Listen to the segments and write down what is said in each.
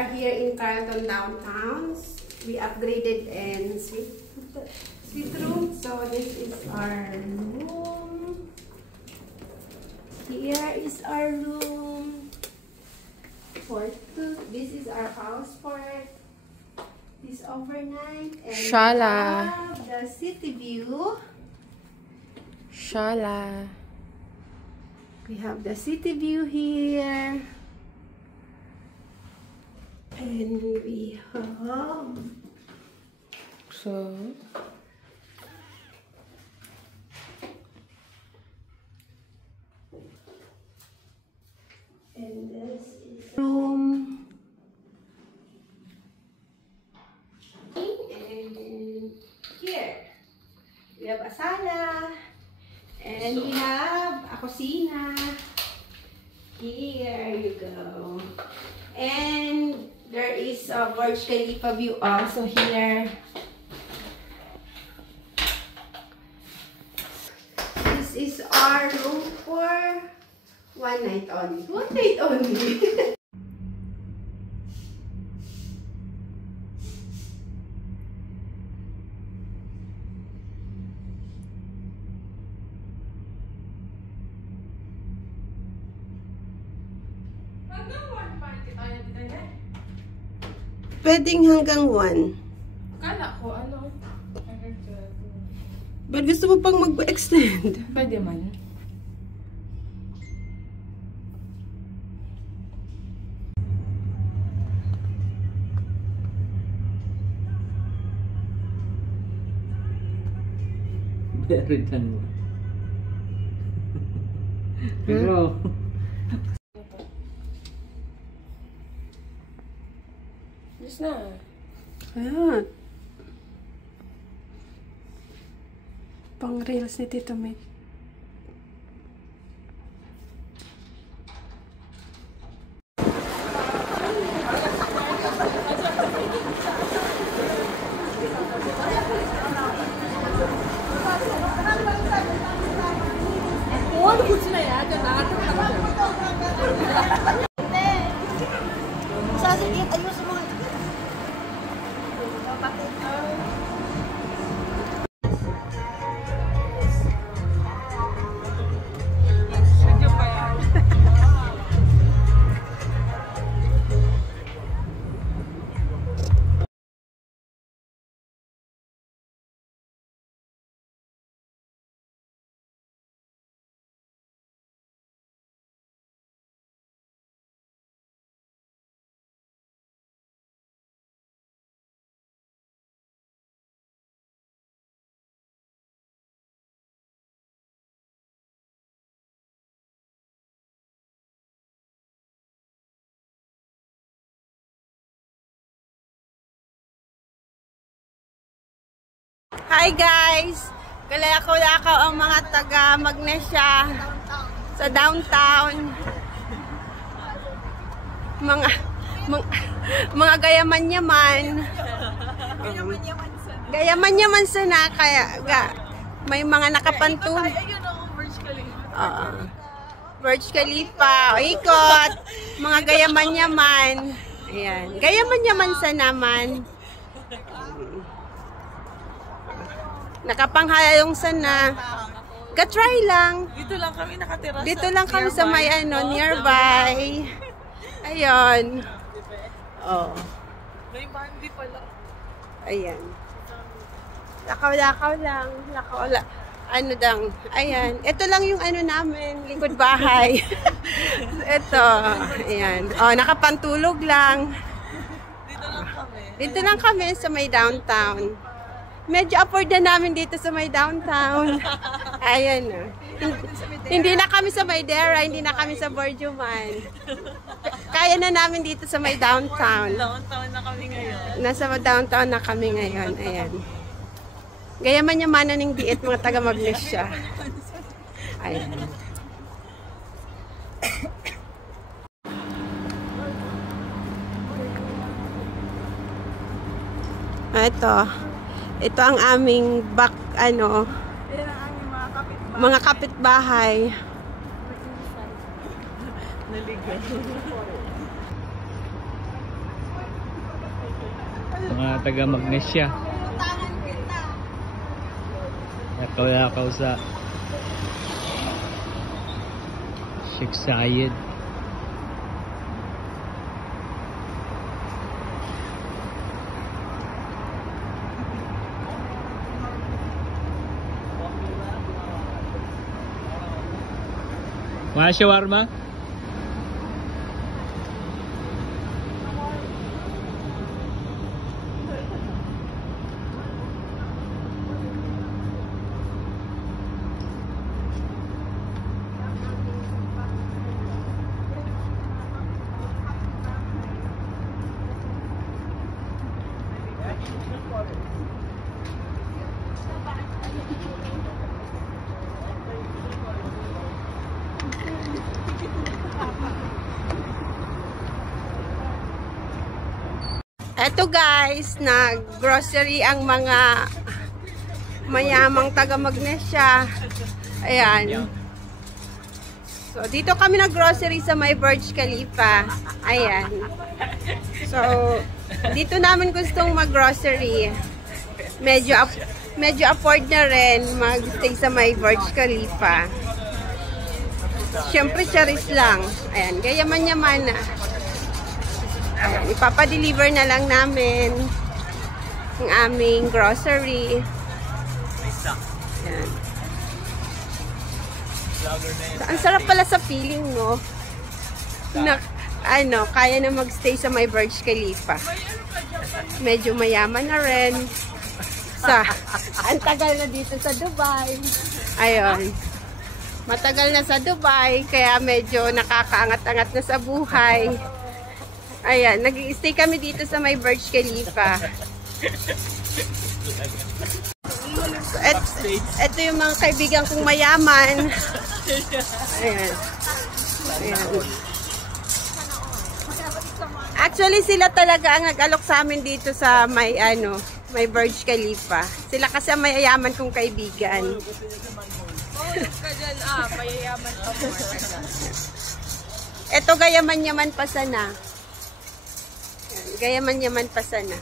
are here in Carlton downtown. We upgraded and suite room. So this is our room. Here is our room for two. This is our house for this overnight. And Shala. we have the city view. Shala. We have the city view here. And we have and this is room. And here we have a sala. And we have a kusina. Here you go. And there is a Burj Khalifa view also here. This is our room for one night only. One night only. Pwedeng hanggang 1. Kala ko, ano? But gusto mo pang mag-extend? Pwede man. Very done. Pero Yes na. Ayan. Pang reels ni Tito May. Hi guys! Kalakaw-lakaw ang mga taga Magnesia sa downtown. Mga gayaman-yaman. Gayaman-yaman sana kaya may mga nakapantun. Burj Khalifa, ikot. Mga gayaman-yaman. Ayan. Gayaman-yaman sa naman. Nakapanghalayong sana. Ka-try lang. Dito lang kami nakatira. Dito lang kami sa may nearby. Ayun. Oh. May bandi pala. Ayan. Lakaw-lakaw lang. Ano dang. Ayan. Ito lang yung namin. Likod bahay. Ito. Ayan. Oh, nakapantulog lang. Dito lang kami. Dito lang kami sa may downtown. Medyo afford na namin dito sa may downtown. Ayan na. Hindi na kami sa Maydera, hindi na kami sa Borjuman. Kaya na namin dito sa may downtown. Downtown na kami ngayon. Nasa downtown na kami ngayon. Ayan. Gayaman niya mana ng diet mga taga Magnesia. Ayan. Ito ang aming mga kapitbahay. Naligan. Mga taga Magnesia. Lakaw-lakaw sa Sheikh Zayed. Mga shawarma? Eto guys, nag-grocery ang mga mayamang taga Magnesia. Ayan. So, dito kami nag-grocery sa may Burj Khalifa. Ayan. So, dito namin gustong mag-grocery. Medyo afford na rin mag-stay sa may Burj Khalifa. Siyempre, charis lang. Ayan, gayaman-yaman na. Ayan, ipapadeliver na lang namin ang aming grocery. Ayan. So, ang sarap pala sa feeling, no? Na, kaya na magstay sa may Burj Khalifa. Medyo mayaman na rin. Ang tagal na dito sa Dubai. Ayun. Matagal na sa Dubai, kaya medyo nakakaangat-angat na sa buhay. Ayan, nag-i-stay kami dito sa may Burj Khalifa. Ito yung mga kaibigan kong mayaman. Ayan. Ayan. Actually, sila talaga ang nag-alok sa amin dito sa may may Burj Khalifa. Sila kasi ang mayayaman kong kaibigan. Mayayaman ka mo. Ito gayaman-yaman pa sana. Gayaman-yaman pa sana.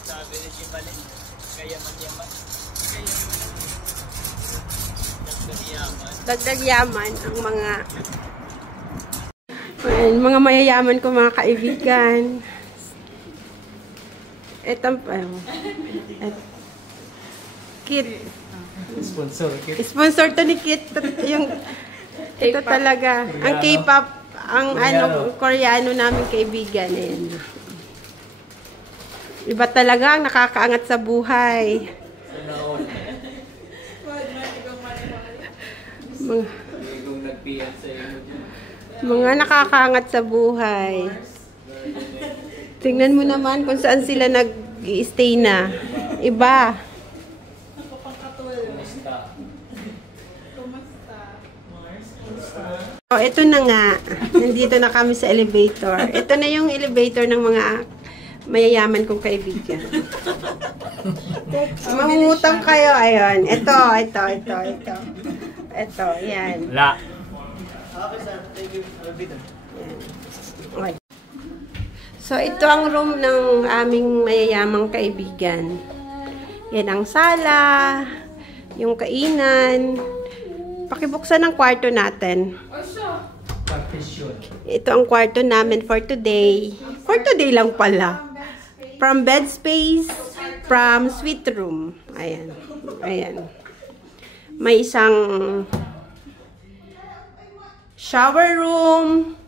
Sabi ni Jimbalin, gayaman-yaman. Dagdag yaman ang mga mayayaman ko, mga kaibigan. Kit. Sponsor to ni Kit. Ito talaga. Ang K-pop, ang Koreano namin kaibigan. Ayan. Iba talaga ang nakakaangat sa buhay. Mga nakakaangat sa buhay. Tingnan mo naman kung saan sila nag-i-stay na. Iba. Oh, ito na nga. Nandito na kami sa elevator. Ito na yung elevator ng mga mayayaman kong kaibigan. Mangungutang kayo. Ayun. Ito. Ito. Yan. La. Okay. So, ito ang room ng aming mayayamang kaibigan. Yan ang sala, yung kainan. Pakibuksan ang kwarto natin. Ito ang kwarto namin for today. For today lang pala. From bed space, from suite room. Ayan. Ayan. May isang shower room.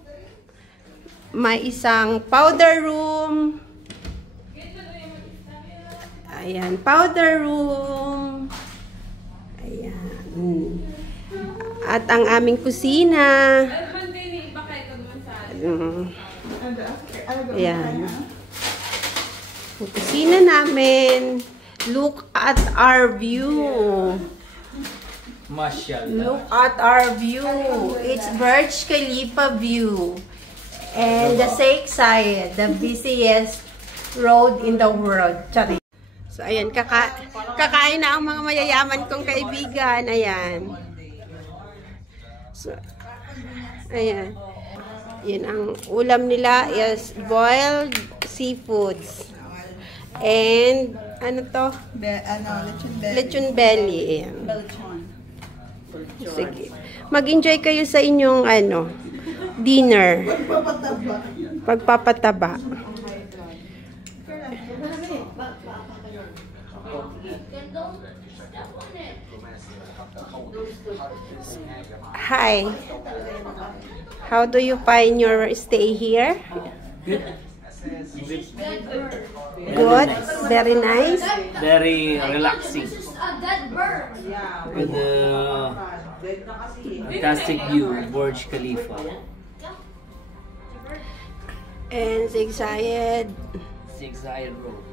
May isang powder room. Ayan, powder room. Ayan. At ang aming kusina. Ayan. Ang kusina namin. Look at our view. Look at our view. It's Burj Khalifa view. And the Sheikh Zayed, the busiest road in the world. Sorry. So, ayan, kakain na ang mga mayayaman kong kaibigan. Ayan. So, ayan. Yun ang ulam nila is boiled seafoods. And ano to? Lechon belly. Ayan. Sige. Mag-enjoy kayo sa inyong dinner. Pagpapataba. Hi. How do you find your stay here? Good. Very nice. Very relaxing. With the fantastic view of Burj Khalifa. And Sheikh Zayed. Sheikh Zayed Road.